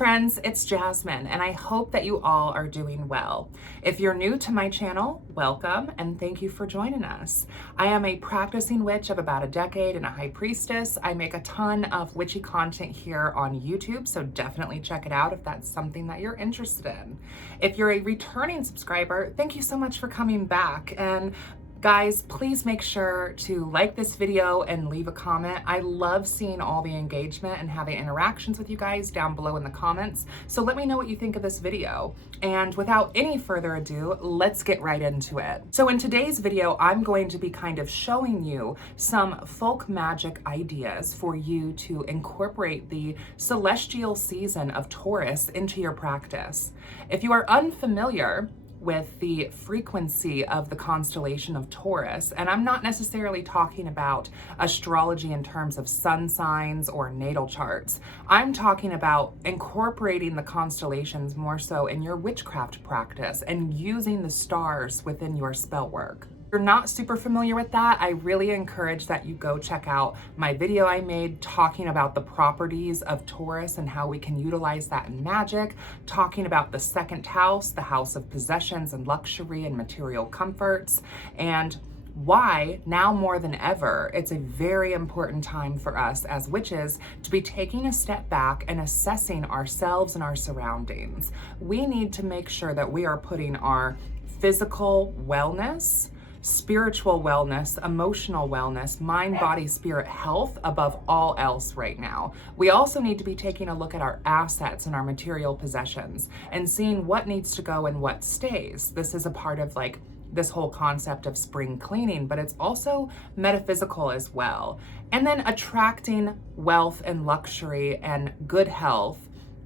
friends, it's Jasmine, and I hope that you all are doing well. If you're new to my channel, welcome and thank you for joining us. I am a practicing witch of about a decade and a high priestess. I make a ton of witchy content here on YouTube, so definitely check it out if that's something that you're interested in. If you're a returning subscriber, thank you so much for coming back. And guys, please make sure to like this video and leave a comment. I love seeing all the engagement and having interactions with you guys down below in the comments. So let me know what you think of this video. And without any further ado, let's get right into it. So in today's video, I'm going to be kind of showing you some folk magic ideas for you to incorporate the celestial season of Taurus into your practice. If you are unfamiliar with the frequency of the constellation of Taurus, and I'm not necessarily talking about astrology in terms of sun signs or natal charts. I'm talking about incorporating the constellations more so in your witchcraft practice and using the stars within your spell work. If you're not super familiar with that, I really encourage that you go check out my video I made talking about the properties of Taurus and how we can utilize that in magic, talking about the second house, the house of possessions and luxury and material comforts, and why now more than ever it's a very important time for us as witches to be taking a step back and assessing ourselves and our surroundings. We need to make sure that we are putting our physical wellness, spiritual wellness, emotional wellness, mind, body, spirit health above all else right now. We also need to be taking a look at our assets and our material possessions and seeing what needs to go and what stays. This is a part of like this whole concept of spring cleaning, but it's also metaphysical as well. And then attracting wealth and luxury and good health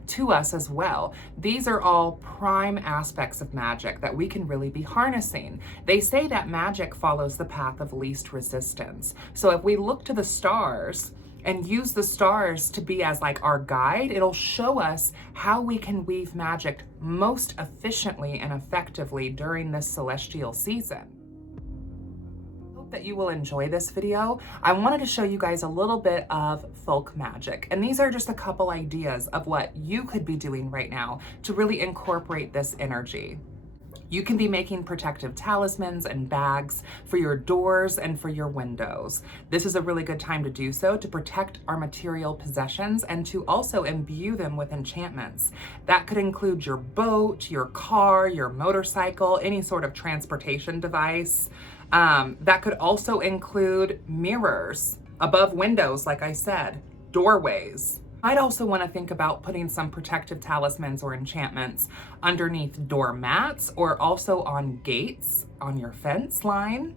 to us as well. These are all prime aspects of magic that we can really be harnessing. They say that magic follows the path of least resistance. So if we look to the stars and use the stars to be as like our guide, it'll show us how we can weave magic most efficiently and effectively during this celestial season. That you will enjoy this video. I wanted to show you guys a little bit of folk magic, and these are just a couple ideas of what you could be doing right now to really incorporate this energy. You can be making protective talismans and bags for your doors and for your windows. This is a really good time to do so, to protect our material possessions and to also imbue them with enchantments. That could include your boat, your car, your motorcycle, any sort of transportation device. That could also include mirrors above windows, like I said, doorways. I'd also want to think about putting some protective talismans or enchantments underneath doormats or also on gates on your fence line.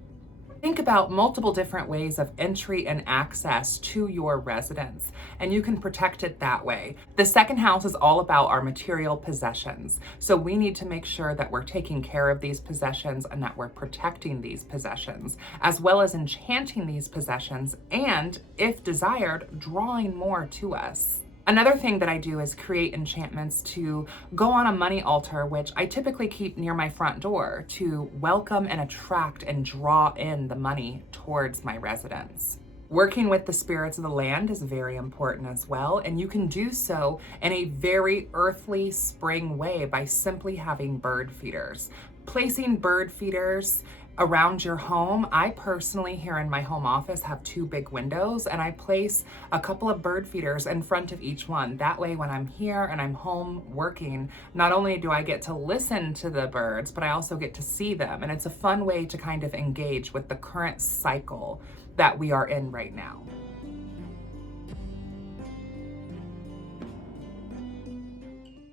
Think about multiple different ways of entry and access to your residence, and you can protect it that way. The second house is all about our material possessions. So we need to make sure that we're taking care of these possessions and that we're protecting these possessions, as well as enchanting these possessions and, if desired, drawing more to us. Another thing that I do is create enchantments to go on a money altar, which I typically keep near my front door to welcome and attract and draw in the money towards my residence. Working with the spirits of the land is very important as well, and you can do so in a very earthly spring way by simply having bird feeders. Placing bird feeders around your home. I personally, here in my home office, have 2 big windows, and I place a couple of bird feeders in front of each one. That way, when I'm here and I'm home working, not only do I get to listen to the birds, but I also get to see them. And it's a fun way to kind of engage with the current cycle that we are in right now.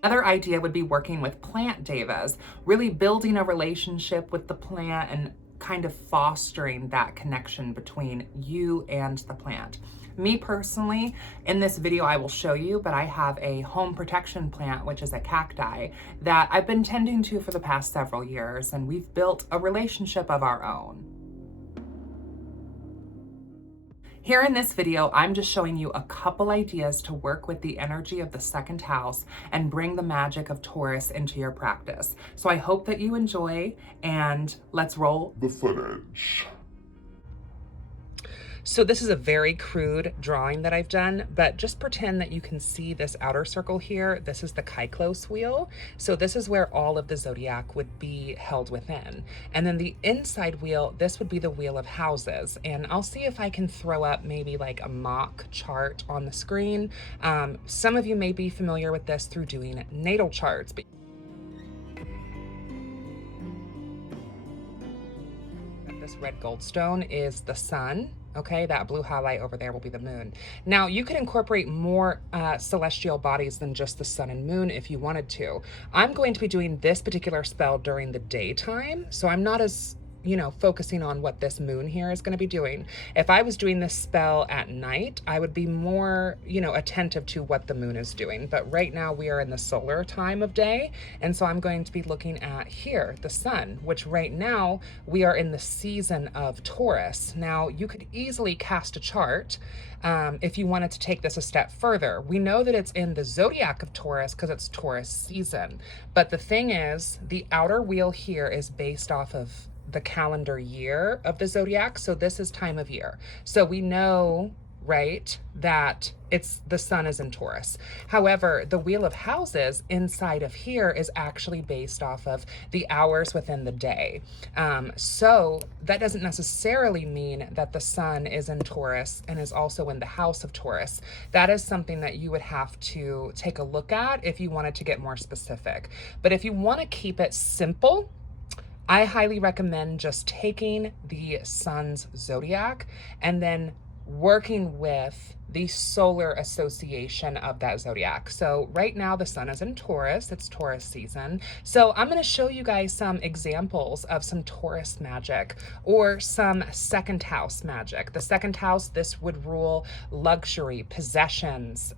Another idea would be working with plant devas, really building a relationship with the plant and kind of fostering that connection between you and the plant. Me personally, in this video I will show you, but I have a home protection plant, which is a cacti, that I've been tending to for the past several years, and we've built a relationship of our own. Here in this video, I'm just showing you a couple ideas to work with the energy of the second house and bring the magic of Taurus into your practice. So I hope that you enjoy, and let's roll the footage. So this is a very crude drawing that I've done, but just pretend that you can see this outer circle here. This is the Kyklos wheel. So this is where all of the zodiac would be held within. And then the inside wheel, this would be the wheel of houses. And I'll see if I can throw up maybe like a mock chart on the screen. Some of you may be familiar with this through doing natal charts, but this red goldstone is the sun. Okay, that blue highlight over there will be the moon. Now, you could incorporate more celestial bodies than just the sun and moon if you wanted to. I'm going to be doing this particular spell during the daytime, so I'm not as, you know, focusing on what this moon here is going to be doing. If I was doing this spell at night, I would be more, you know, attentive to what the moon is doing. But right now we are in the solar time of day. And so I'm going to be looking at here, the sun, which right now we are in the season of Taurus. Now you could easily cast a chart if you wanted to take this a step further. We know that it's in the zodiac of Taurus because it's Taurus season. But the thing is, the outer wheel here is based off of the calendar year of the zodiac. So this is time of year. So we know, right, that the sun is in Taurus. However, the wheel of houses inside of here is actually based off of the hours within the day. So that doesn't necessarily mean that the sun is in Taurus and is also in the house of Taurus. That is something that you would have to take a look at if you wanted to get more specific. But if you want to keep it simple, I highly recommend just taking the sun's zodiac and then working with the solar association of that zodiac. So right now the sun is in Taurus, it's Taurus season. So I'm going to show you guys some examples of some Taurus magic or some second house magic. The second house, this would rule luxury, possessions,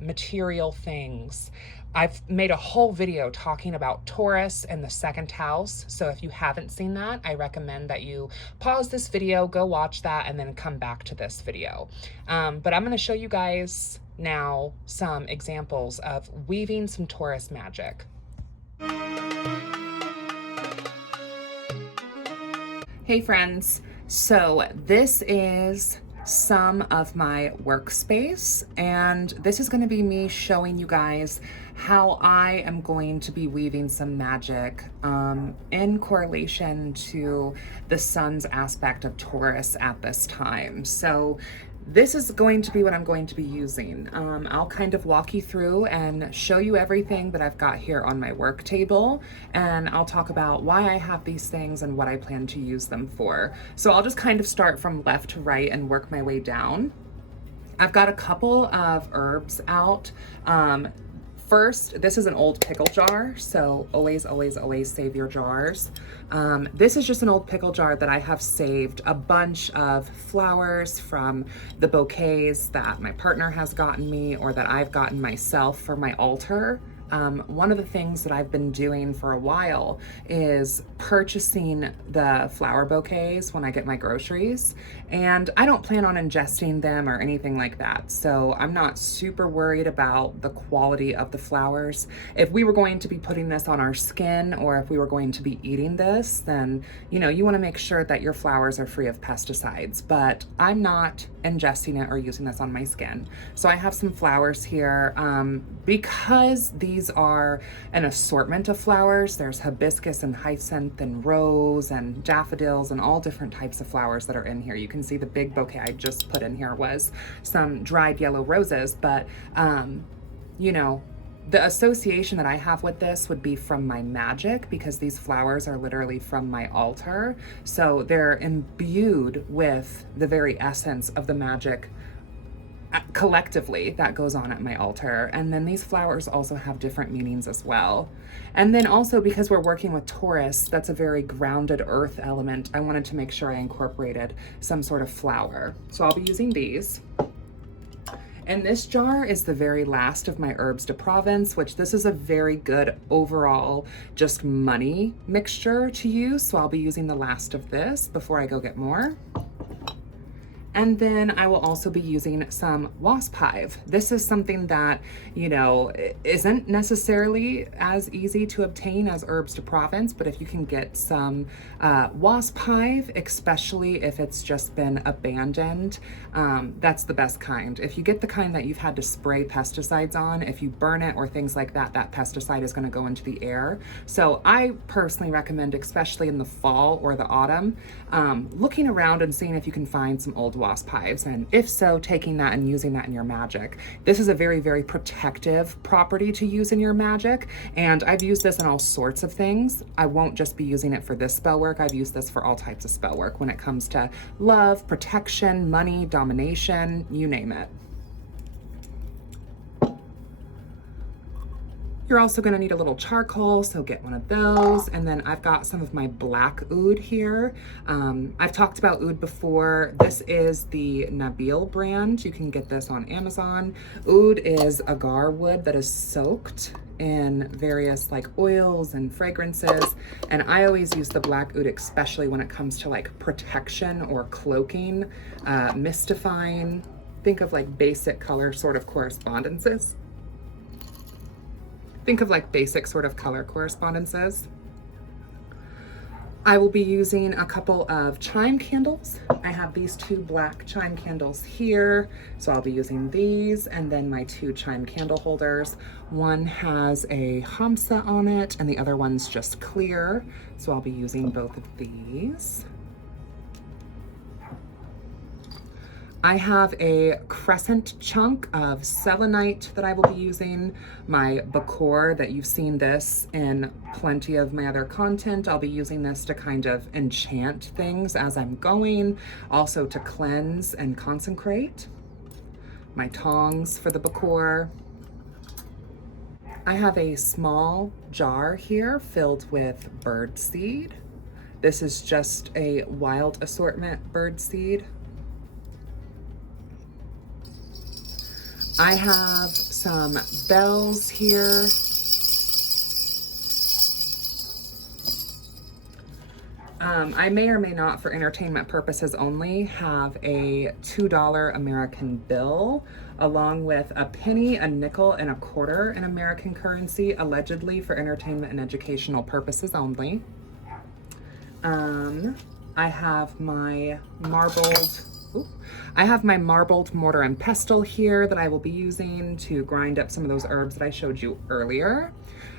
material things. I've made a whole video talking about Taurus and the second house. So if you haven't seen that, I recommend that you pause this video, go watch that, and then come back to this video. But I'm going to show you guys now some examples of weaving some Taurus magic. Hey friends, so this is some of my workspace, and this is going to be me showing you guys how I am going to be weaving some magic in correlation to the sun's aspect of Taurus at this time. So this is going to be what I'm going to be using. I'll kind of walk you through and show you everything that I've got here on my work table, and I'll talk about why I have these things and what I plan to use them for. So I'll just kind of start from left to right and work my way down. I've got a couple of herbs out. First, this is an old pickle jar, so always, always, always save your jars. This is just an old pickle jar that I have saved a bunch of flowers from the bouquets that my partner has gotten me or that I've gotten myself for my altar. One of the things that I've been doing for a while is purchasing the flower bouquets when I get my groceries, and I don't plan on ingesting them or anything like that. So I'm not super worried about the quality of the flowers. If we were going to be putting this on our skin or if we were going to be eating this, then, you know, you want to make sure that your flowers are free of pesticides, but I'm not ingesting it or using this on my skin. So I have some flowers here, because these are an assortment of flowers. There's hibiscus and hyacinth and rose and daffodils and all different types of flowers that are in here. You can see the big bouquet I just put in here was some dried yellow roses, but you know, the association that I have with this would be from my Magick, because these flowers are literally from my altar. So they're imbued with the very essence of the magic collectively that goes on at my altar. And then these flowers also have different meanings as well. And then also, because we're working with Taurus, that's a very grounded earth element, I wanted to make sure I incorporated some sort of flower. So I'll be using these. And this jar is the very last of my herbs de Provence, which this is a very good overall just money mixture to use. So I'll be using the last of this before I go get more. And then I will also be using some wasp hive. This is something that, you know, isn't necessarily as easy to obtain as herbs de Provence, but if you can get some wasp hive, especially if it's just been abandoned, that's the best kind. If you get the kind that you've had to spray pesticides on, if you burn it or things like that, that pesticide is going to go into the air. So I personally recommend, especially in the fall or the autumn, looking around and seeing if you can find some old wasp hives, and if so, taking that and using that in your magic. This is a very, very protective property to use in your magic, and I've used this in all sorts of things. I won't just be using it for this spell work. I've used this for all types of spell work when it comes to love, protection, money, domination, you name it. You're also going to need a little charcoal, so get one of those. And then I've got some of my black oud here. I've talked about oud before. This is the Nabil brand. You can get this on Amazon. Oud is agar wood that is soaked in various like oils and fragrances. And I always use the black oud, especially when it comes to like protection or cloaking, mystifying. Think of like basic color sort of correspondences. Think of like basic sort of color correspondences. I will be using a couple of chime candles. I have these 2 black chime candles here, so I'll be using these, and then my 2 chime candle holders. One has a hamsa on it, and the other one's just clear, so I'll be using both of these. I have a crescent chunk of selenite that I will be using, my Bakor that you've seen this in plenty of my other content. I'll be using this to kind of enchant things as I'm going, also to cleanse and consecrate. My tongs for the Bakor. I have a small jar here filled with birdseed. This is just a wild assortment birdseed. I have some bells here. I may or may not, for entertainment purposes only, have a $2 American bill, along with a penny, a nickel, and a quarter in American currency, allegedly for entertainment and educational purposes only. I have my marbled mortar and pestle here that I will be using to grind up some of those herbs that I showed you earlier.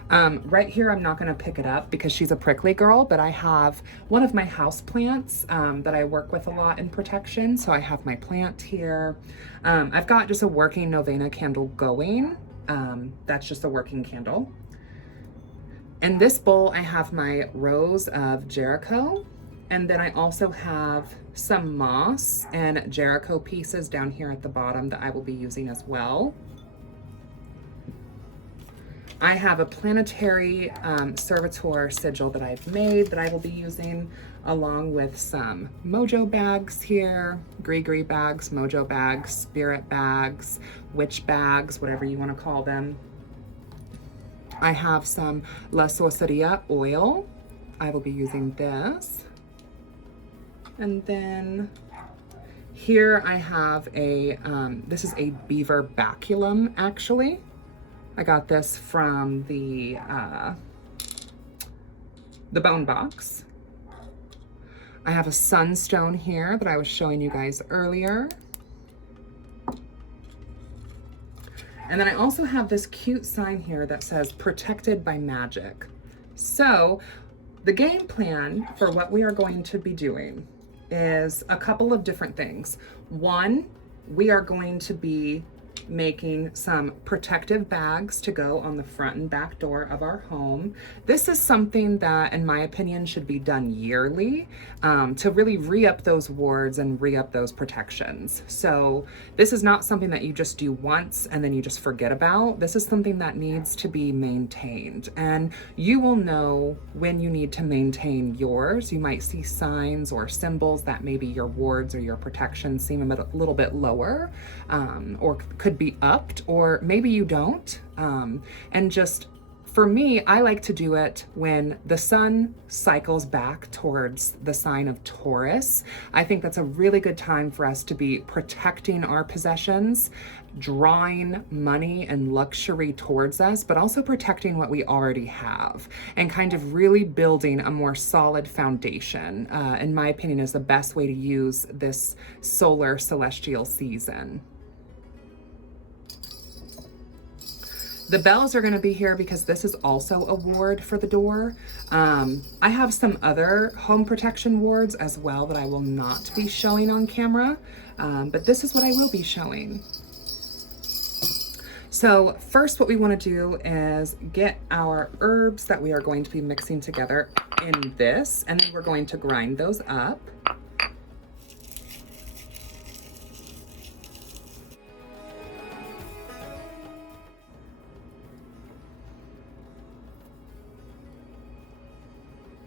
Right here, I'm not going to pick it up because she's a prickly girl, but I have one of my house plants that I work with a lot in protection. So I have my plant here. I've got just a working novena candle going. That's just a working candle. In this bowl, I have my rose of Jericho. And then I also have some moss and Jericho pieces down here at the bottom that I will be using as well. I have a planetary servitor sigil that I've made that I will be using, along with some mojo bags here, gree bags, mojo bags, spirit bags, witch bags, whatever you want to call them. I have some La Sorceria oil. I will be using this. And then here I have a, this is a beaver baculum actually. I got this from the bone box. I have a sunstone here that I was showing you guys earlier. And then I also have this cute sign here that says protected by magic. So the game plan for what we are going to be doing is a couple of different things. One, we are going to be making some protective bags to go on the front and back door of our home. This is something that, in my opinion, should be done yearly to really re-up those wards and re-up those protections. So this is not something that you just do once and then you just forget about. This is something that needs to be maintained, and you will know when you need to maintain yours. You might see signs or symbols that maybe your wards or your protections seem a little bit lower, or could be upped, or maybe you don't. And just For me, I like to do it when the sun cycles back towards the sign of Taurus. I think that's a really good time for us to be protecting our possessions, drawing money and luxury towards us, but also protecting what we already have and kind of really building a more solid foundation, in my opinion, is the best way to use this solar celestial season. The bells are going to be here because this is also a ward for the door. I have some other home protection wards as well that I will not be showing on camera, but this is what I will be showing. So first what we want to do is get our herbs that we are going to be mixing together in this, and then we're going to grind those up.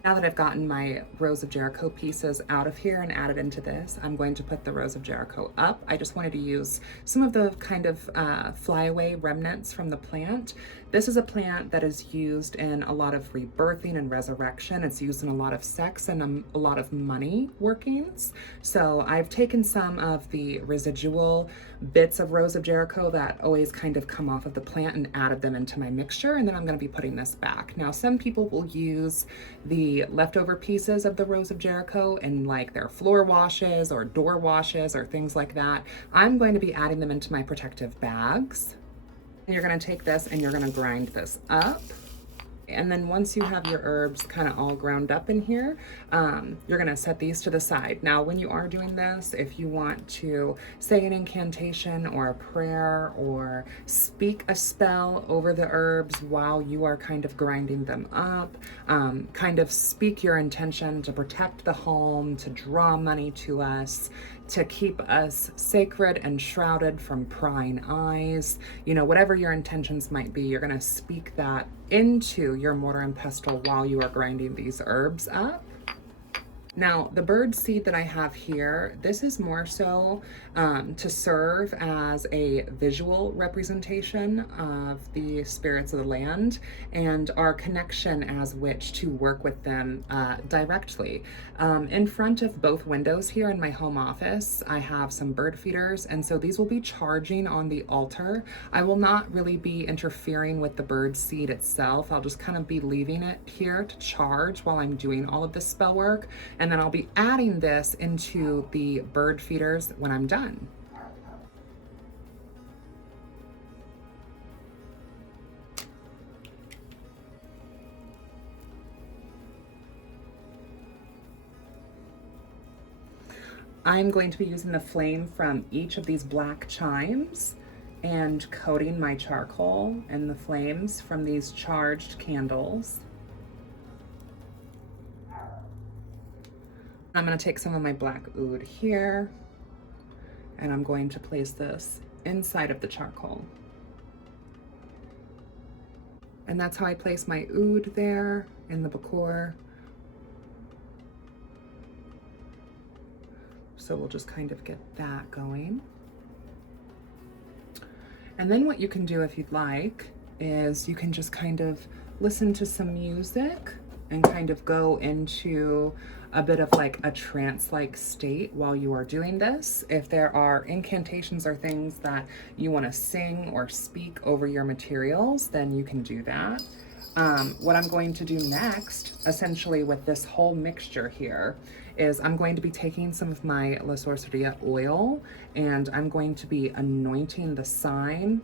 Now that I've gotten my Rose of Jericho pieces out of here and added into this, I'm going to put the Rose of Jericho up. I just wanted to use some of the kind of flyaway remnants from the plant. This is a plant that is used in a lot of rebirthing and resurrection. It's used in a lot of sex and a lot of money workings. So I've taken some of the residual bits of Rose of Jericho that always kind of come off of the plant and added them into my mixture, and then I'm going to be putting this back. Now, some people will use the leftover pieces of the Rose of Jericho in like their floor washes or door washes or things like that. I'm going to be adding them into my protective bags. You're going to take this and you're going to grind this up. And then once you have your herbs kind of all ground up in here, you're going to set these to the side. Now, when you are doing this, if you want to say an incantation or a prayer or speak a spell over the herbs while you are kind of grinding them up, kind of speak your intention to protect the home, to draw money to us, to keep us sacred and shrouded from prying eyes, you know, whatever your intentions might be, you're going to speak that into your mortar and pestle while you are grinding these herbs up. Now, the bird seed that I have here, this is more so to serve as a visual representation of the spirits of the land and our connection as witch to work with them directly. In front of both windows here in my home office, I have some bird feeders, and so these will be charging on the altar. I will not really be interfering with the bird seed itself. I'll just kind of be leaving it here to charge while I'm doing all of this spell work. And then I'll be adding this into the bird feeders when I'm done. I'm going to be using the flame from each of these black chimes and coating my charcoal in the flames from these charged candles. I'm going to take some of my black oud here, and I'm going to place this inside of the charcoal. And that's how I place my oud there in the bakor. So we'll just kind of get that going. And then what you can do if you'd like is you can just kind of listen to some music and kind of go into a bit of like a trance-like state while you are doing this. If there are incantations or things that you want to sing or speak over your materials, then you can do that. What I'm going to do next, essentially with this whole mixture here, is I'm going to be taking some of my La Sorceria oil and I'm going to be anointing the sign,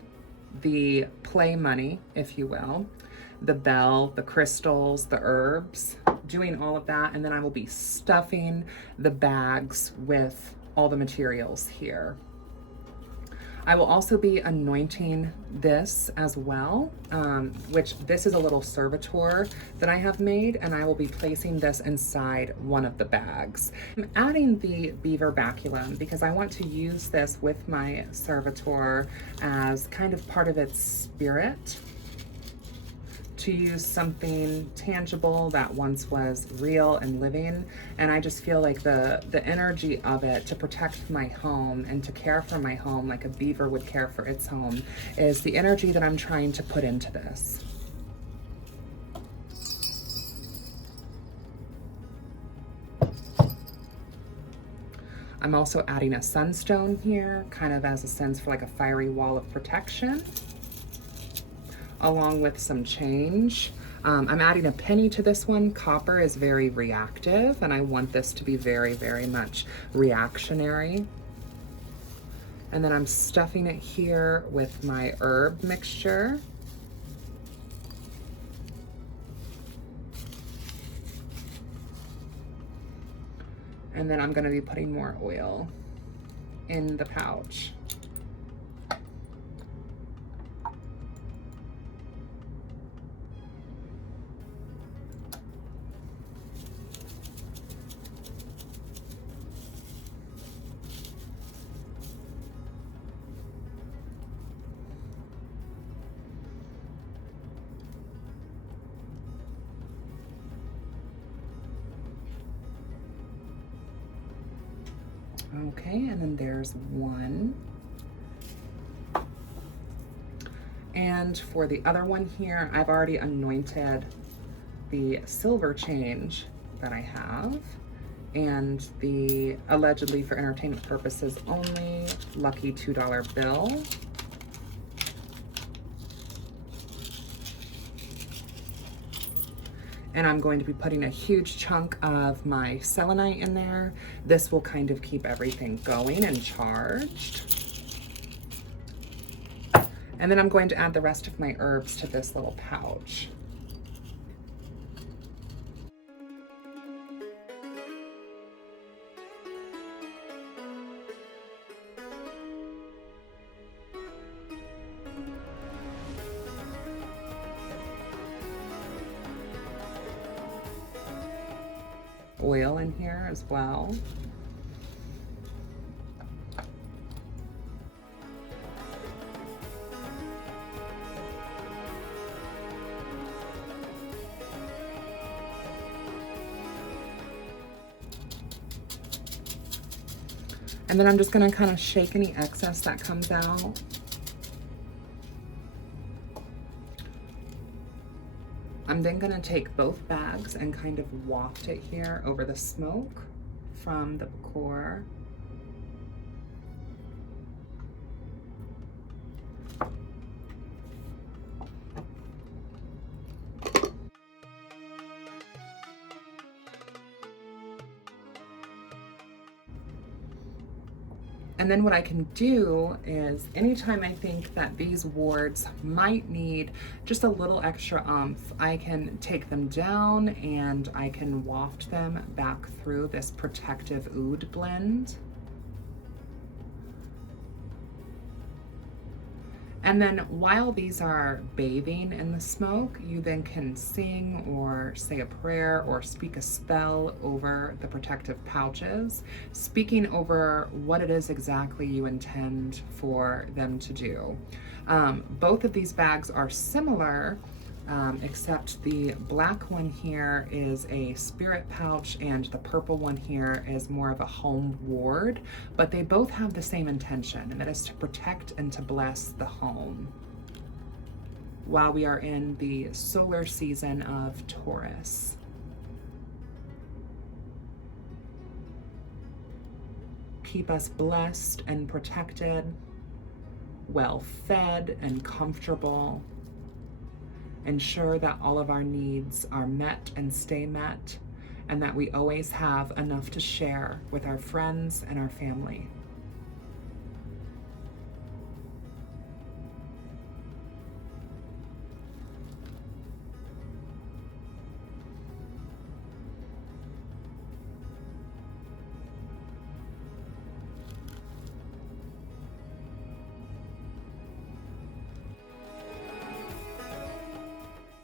the play money, if you will, the bell, the crystals, the herbs, doing all of that, and then I will be stuffing the bags with all the materials here. I will also be anointing this as well, which this is a little servitor that I have made, and I will be placing this inside one of the bags. I'm adding the beaver baculum because I want to use this with my servitor as kind of part of its spirit, to use something tangible that once was real and living. And I just feel like the energy of it to protect my home and to care for my home like a beaver would care for its home is the energy that I'm trying to put into this. I'm also adding a sunstone here, kind of as a sense for like a fiery wall of protection, along with some change. I'm adding a penny to this one. Copper is very reactive, and I want this to be very, very much reactionary. And then I'm stuffing it here with my herb mixture. And then I'm gonna be putting more oil in the pouch. Okay, and then there's one. And for the other one here, I've already anointed the silver change that I have and the allegedly for entertainment purposes only lucky $2 bill. And I'm going to be putting a huge chunk of my selenite in there. This will kind of keep everything going and charged. And then I'm going to add the rest of my herbs to this little pouch. Oil in here as well. And then I'm just gonna kind of shake any excess that comes out. I'm then gonna take both bags and kind of waft it here over the smoke from the core. And then what I can do is anytime I think that these wards might need just a little extra oomph, I can take them down and I can waft them back through this protective oud blend. And then while these are bathing in the smoke, you then can sing or say a prayer or speak a spell over the protective pouches, speaking over what it is exactly you intend for them to do. Both of these bags are similar, except the black one here is a spirit pouch and the purple one here is more of a home ward, but they both have the same intention, and that is to protect and to bless the home while we are in the solar season of Taurus. Keep us blessed and protected, well fed and comfortable. Ensure that all of our needs are met and stay met, and that we always have enough to share with our friends and our family.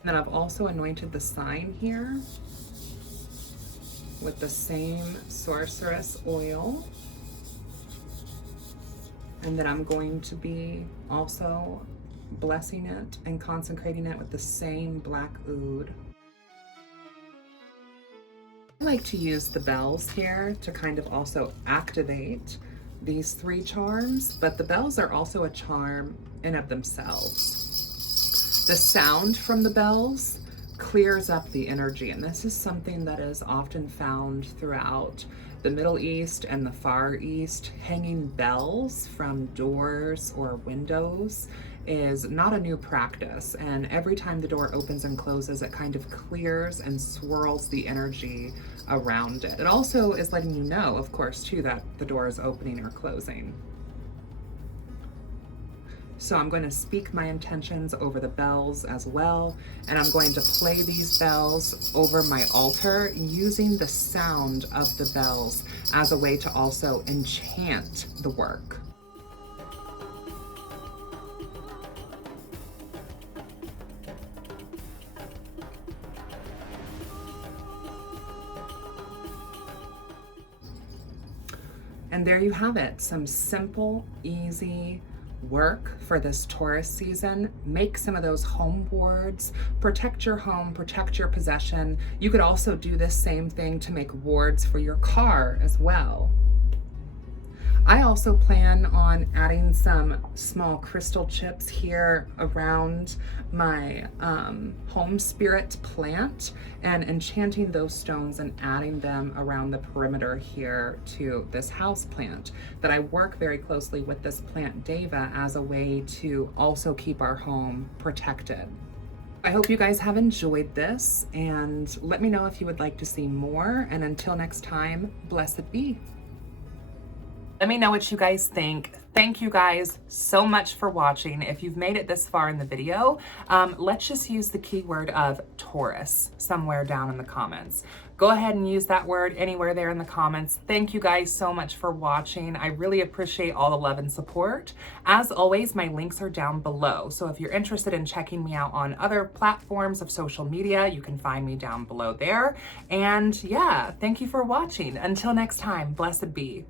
Then I've also anointed the sign here with the same sorceress oil. And then I'm going to be also blessing it and consecrating it with the same black oud. I like to use the bells here to kind of also activate these 3 charms, but the bells are also a charm in of themselves. The sound from the bells clears up the energy, and this is something that is often found throughout the Middle East and the Far East, hanging bells from doors or windows is not a new practice. And every time the door opens and closes, it kind of clears and swirls the energy around it. It also is letting you know, of course, too, that the door is opening or closing. So I'm going to speak my intentions over the bells as well, and I'm going to play these bells over my altar using the sound of the bells as a way to also enchant the work. And there you have it, some simple, easy work for this Taurus season. Make some of those home boards, protect your home, protect your possession. You could also do this same thing to make wards for your car as well. I also plan on adding some small crystal chips here around my home spirit plant and enchanting those stones and adding them around the perimeter here to this house plant. That I work very closely with this plant Deva as a way to also keep our home protected. I hope you guys have enjoyed this, and let me know if you would like to see more. And until next time, blessed be. Let me know what you guys think. Thank you guys so much for watching. If you've made it this far in the video, let's just use the keyword of Taurus somewhere down in the comments. Go ahead and use that word anywhere there in the comments. Thank you guys so much for watching. I really appreciate all the love and support. As always, my links are down below. So if you're interested in checking me out on other platforms of social media, you can find me down below there. And yeah, thank you for watching. Until next time, blessed be.